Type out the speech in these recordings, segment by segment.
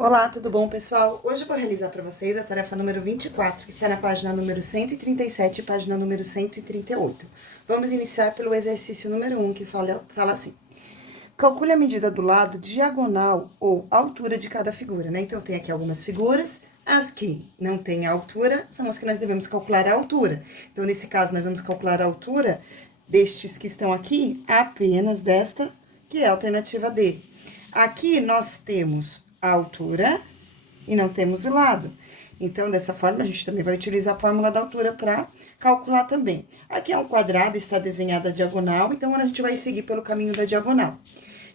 Olá, tudo bom, pessoal? Hoje eu vou realizar para vocês a tarefa número 24, que está na página número 137 e página número 138. Vamos iniciar pelo exercício número 1, que fala assim. Calcule a medida do lado diagonal ou altura de cada figura, né? Então, tem aqui algumas figuras. As que não têm a altura são as que nós devemos calcular a altura. Então, nesse caso, nós vamos calcular a altura destes que estão aqui, apenas desta, que é a alternativa D. Aqui nós temos a altura e não temos o lado. Então, dessa forma, a gente também vai utilizar a fórmula da altura para calcular também. Aqui é um quadrado, está desenhada a diagonal, então a gente vai seguir pelo caminho da diagonal.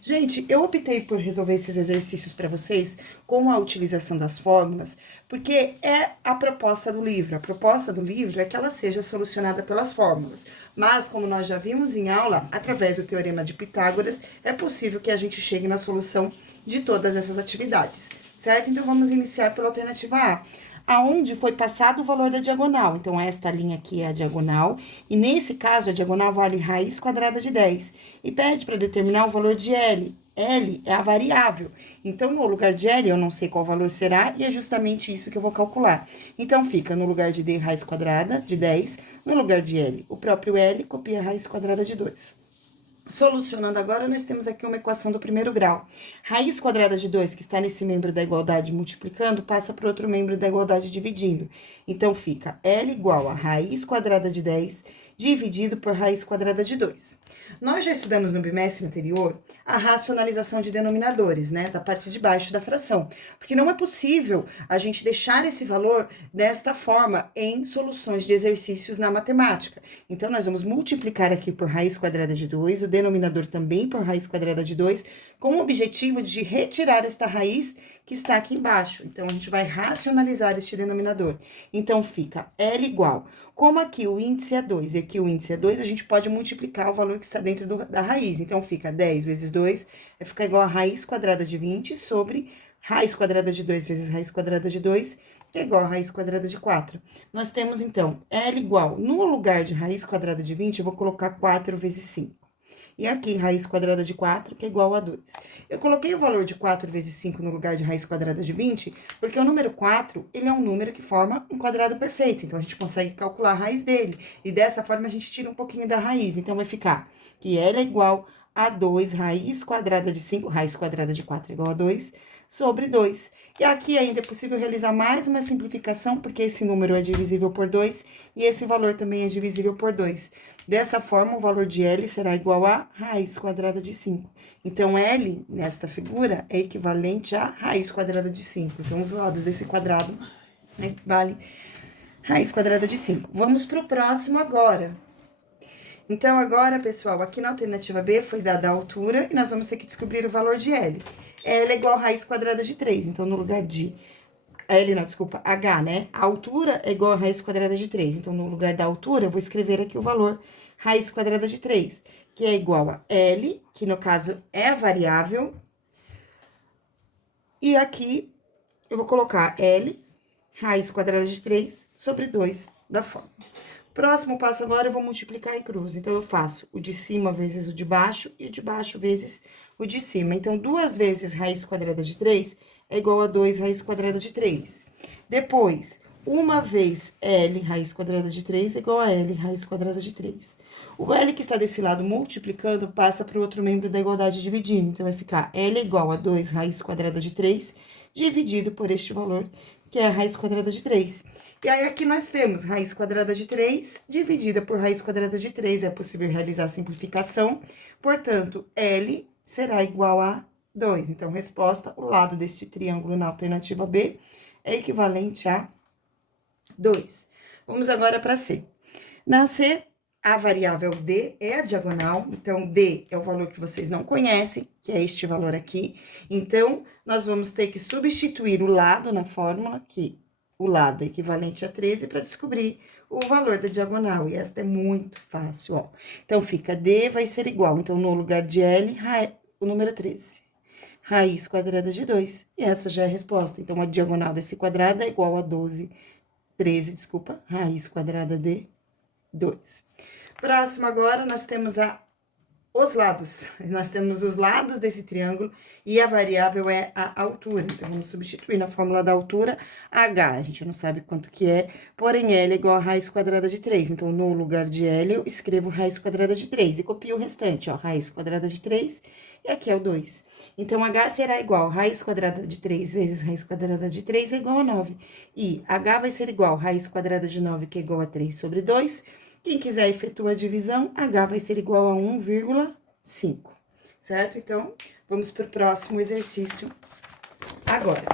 Gente, eu optei por resolver esses exercícios para vocês com a utilização das fórmulas, porque é a proposta do livro. A proposta do livro é que ela seja solucionada pelas fórmulas. Mas, como nós já vimos em aula, através do Teorema de Pitágoras, é possível que a gente chegue na solução de todas essas atividades, certo? Então, vamos iniciar pela alternativa A, aonde foi passado o valor da diagonal. Então, esta linha aqui é a diagonal, e nesse caso, a diagonal vale raiz quadrada de 10. E pede para determinar o valor de L. L é a variável. Então, no lugar de L, eu não sei qual valor será, e é justamente isso que eu vou calcular. Então, fica no lugar de D, raiz quadrada de 10, no lugar de L, o próprio L copia a raiz quadrada de 2. Solucionando agora, nós temos aqui uma equação do primeiro grau. Raiz quadrada de 2, que está nesse membro da igualdade multiplicando, passa para o outro membro da igualdade dividindo. Então, fica L igual a raiz quadrada de 10 dividido por raiz quadrada de 2. Nós já estudamos no bimestre anterior a racionalização de denominadores, né, da parte de baixo da fração, porque não é possível a gente deixar esse valor desta forma em soluções de exercícios na matemática. Então, nós vamos multiplicar aqui por raiz quadrada de 2, o denominador também por raiz quadrada de 2, com o objetivo de retirar esta raiz que está aqui embaixo. Então, a gente vai racionalizar este denominador. Então, fica L igual. Como aqui o índice é 2 e aqui o índice é 2, a gente pode multiplicar o valor que está dentro da raiz. Então, fica 10 vezes 2, vai ficar igual a raiz quadrada de 20 sobre raiz quadrada de 2 vezes raiz quadrada de 2, que é igual a raiz quadrada de 4. Nós temos, então, L igual, no lugar de raiz quadrada de 20, eu vou colocar 4 vezes 5. E aqui, raiz quadrada de 4, que é igual a 2. Eu coloquei o valor de 4 vezes 5 no lugar de raiz quadrada de 20, porque o número 4, ele é um número que forma um quadrado perfeito. Então, a gente consegue calcular a raiz dele. E dessa forma, a gente tira um pouquinho da raiz. Então, vai ficar que L é igual a 2 raiz quadrada de 5, raiz quadrada de 4 é igual a 2, sobre 2. E aqui ainda é possível realizar mais uma simplificação, porque esse número é divisível por 2 e esse valor também é divisível por 2. Dessa forma, o valor de L será igual a raiz quadrada de 5. Então, L, nesta figura, é equivalente a raiz quadrada de 5. Então, os lados desse quadrado, né, vale raiz quadrada de 5. Vamos para o próximo agora. Então, agora, pessoal, aqui na alternativa B foi dada a altura e nós vamos ter que descobrir o valor de L. L é igual a raiz quadrada de 3. Então, no lugar de... L, não, desculpa, H, né? A altura é igual a raiz quadrada de 3. Então, no lugar da altura, eu vou escrever aqui o valor raiz quadrada de 3, que é igual a L, que no caso é a variável. E aqui, eu vou colocar L, raiz quadrada de 3, sobre 2 da forma. Próximo passo agora, eu vou multiplicar em cruz. Então, eu faço o de cima vezes o de baixo e o de baixo vezes o de cima. Então, 2 vezes raiz quadrada de 3 é igual a 2 raiz quadrada de 3. Depois, uma vez L raiz quadrada de 3 é igual a L raiz quadrada de 3. O L que está desse lado multiplicando passa para o outro membro da igualdade dividindo. Então, vai ficar L igual a 2 raiz quadrada de 3 dividido por este valor, que é a raiz quadrada de 3. E aí, aqui nós temos raiz quadrada de 3 dividida por raiz quadrada de 3. É possível realizar a simplificação. Portanto, L será igual a 2. Então, resposta, o lado deste triângulo na alternativa B é equivalente a 2. Vamos agora para C. Na C, a variável D é a diagonal. Então, D é o valor que vocês não conhecem, que é este valor aqui. Então, nós vamos ter que substituir o lado na fórmula, que o lado é equivalente a 13, para descobrir o valor da diagonal. E esta é muito fácil, ó. Então, fica D vai ser igual. Então, no lugar de L, o número 13. Raiz quadrada de 2. E essa já é a resposta. Então, a diagonal desse quadrado é igual a 13, desculpa, raiz quadrada de 2. Próximo agora, nós temos a os lados. Nós temos os lados desse triângulo e a variável é a altura. Então, vamos substituir na fórmula da altura h. A gente não sabe quanto que é, porém L é igual a raiz quadrada de 3. Então, no lugar de L, eu escrevo raiz quadrada de 3 e copio o restante, ó, raiz quadrada de 3 e aqui é o 2. Então, h será igual a raiz quadrada de 3 vezes raiz quadrada de 3 é igual a 9. E h vai ser igual a raiz quadrada de 9, que é igual a 3 sobre 2. Quem quiser efetuar a divisão, h vai ser igual a 1,5, certo? Então, vamos para o próximo exercício agora.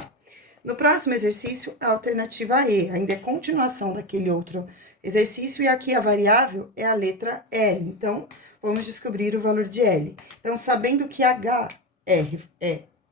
No próximo exercício, a alternativa E, ainda é continuação daquele outro exercício, e aqui a variável é a letra L. Então, vamos descobrir o valor de L. Então, sabendo que h é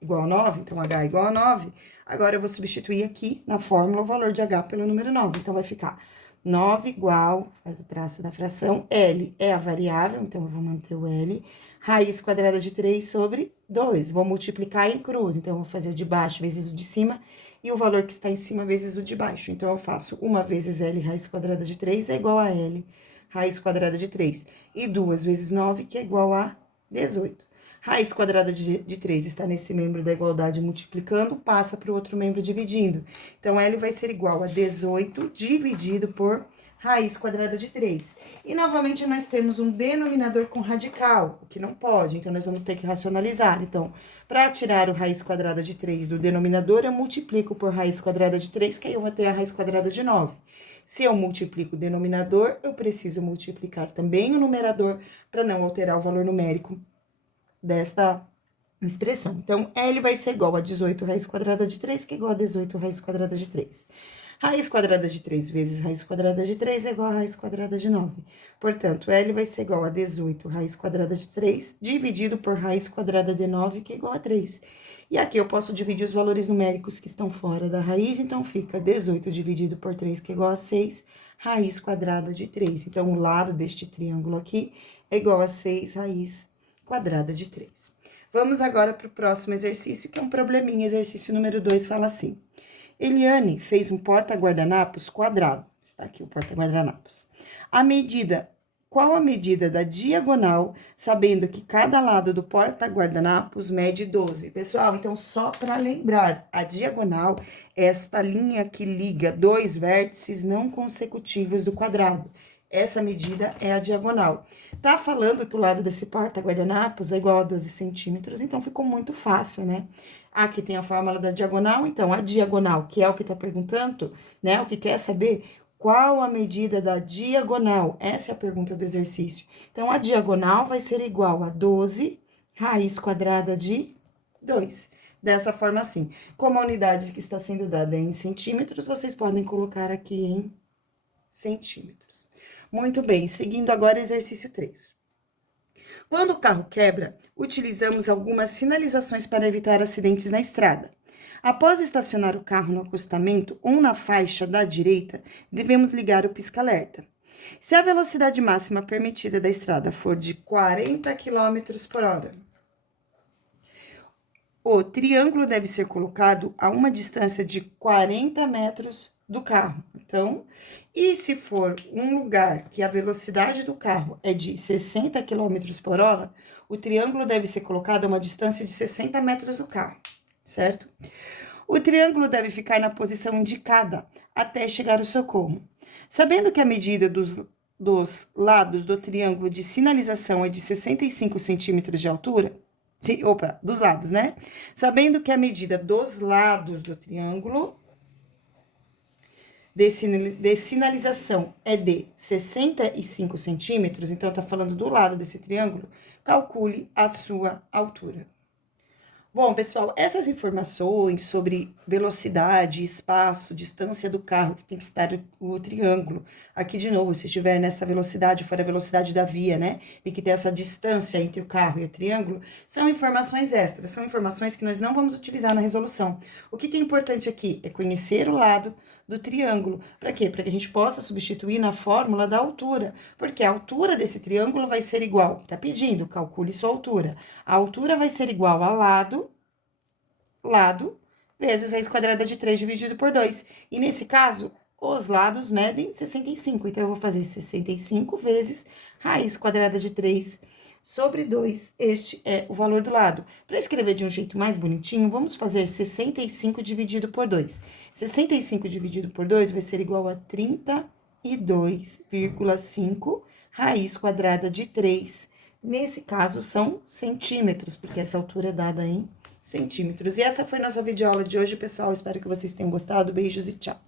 igual a 9, então h é igual a 9, agora eu vou substituir aqui na fórmula o valor de h pelo número 9. Então, vai ficar 9 igual, faz o traço da fração, L é a variável, então eu vou manter o L, raiz quadrada de 3 sobre 2, vou multiplicar em cruz, então eu vou fazer o de baixo vezes o de cima, e o valor que está em cima vezes o de baixo. Então, eu faço 1 vezes L raiz quadrada de 3 é igual a L raiz quadrada de 3, e 2 vezes 9, que é igual a 18. Raiz quadrada de 3 está nesse membro da igualdade multiplicando, passa para o outro membro dividindo. Então, L vai ser igual a 18 dividido por raiz quadrada de 3. E, novamente, nós temos um denominador com radical, o que não pode, então, nós vamos ter que racionalizar. Então, para tirar o raiz quadrada de 3 do denominador, eu multiplico por raiz quadrada de 3, que aí eu vou ter a raiz quadrada de 9. Se eu multiplico o denominador, eu preciso multiplicar também o numerador para não alterar o valor numérico desta expressão. Então, L vai ser igual a 18 raiz quadrada de 3, que é igual a 18 raiz quadrada de 3. Raiz quadrada de 3 vezes raiz quadrada de 3 é igual a raiz quadrada de 9. Portanto, L vai ser igual a 18 raiz quadrada de 3, dividido por raiz quadrada de 9, que é igual a 3. E aqui eu posso dividir os valores numéricos que estão fora da raiz, então fica 18 dividido por 3, que é igual a 6, raiz quadrada de 3. Então, o lado deste triângulo aqui é igual a 6 raiz quadrada de 3. Vamos agora para o próximo exercício, que é um probleminha. Exercício número 2 fala assim: Eliane fez um porta-guardanapos quadrado. Está aqui o porta-guardanapos. Qual a medida da diagonal, sabendo que cada lado do porta-guardanapos mede 12? Pessoal, então, só para lembrar, a diagonal é esta linha que liga dois vértices não consecutivos do quadrado. Essa medida é a diagonal. Tá falando que o lado desse porta-guardanapos é igual a 12 centímetros, então ficou muito fácil, né? Aqui tem a fórmula da diagonal, então a diagonal, que é o que tá perguntando, né? O que quer saber qual a medida da diagonal? Essa é a pergunta do exercício. Então, a diagonal vai ser igual a 12 raiz quadrada de 2. Dessa forma, assim, como a unidade que está sendo dada é em centímetros, vocês podem colocar aqui em centímetros. Muito bem, seguindo agora exercício 3. Quando o carro quebra, utilizamos algumas sinalizações para evitar acidentes na estrada. Após estacionar o carro no acostamento ou na faixa da direita, devemos ligar o pisca-alerta. Se a velocidade máxima permitida da estrada for de 40 km por hora, o triângulo deve ser colocado a uma distância de 40 metros do carro. Então, e se for um lugar que a velocidade do carro é de 60 km por hora, o triângulo deve ser colocado a uma distância de 60 metros do carro, certo? O triângulo deve ficar na posição indicada até chegar ao socorro. Sabendo que a medida dos lados do triângulo de sinalização é de 65 centímetros de altura, dos lados, né? Sabendo que a medida dos lados do triângulo de sinalização é de 65 centímetros, então tá falando do lado desse triângulo, calcule a sua altura. Bom, pessoal, essas informações sobre velocidade, espaço, distância do carro, que tem que estar o triângulo. Aqui, de novo, se estiver nessa velocidade, for a velocidade da via, né? Tem que ter essa distância entre o carro e o triângulo. São informações extras, são informações que nós não vamos utilizar na resolução. O que é importante aqui é conhecer o lado do triângulo. Para quê? Para que a gente possa substituir na fórmula da altura. Porque a altura desse triângulo vai ser igual. Tá pedindo, calcule sua altura. A altura vai ser igual a lado, vezes raiz quadrada de 3 dividido por 2. E nesse caso, os lados medem 65. Então, eu vou fazer 65 vezes raiz quadrada de 3 sobre 2, este é o valor do lado. Para escrever de um jeito mais bonitinho, vamos fazer 65 dividido por 2. 65 dividido por 2 vai ser igual a 32,5 raiz quadrada de 3. Nesse caso, são centímetros, porque essa altura é dada em centímetros. E essa foi nossa videoaula de hoje, pessoal. Espero que vocês tenham gostado. Beijos e tchau!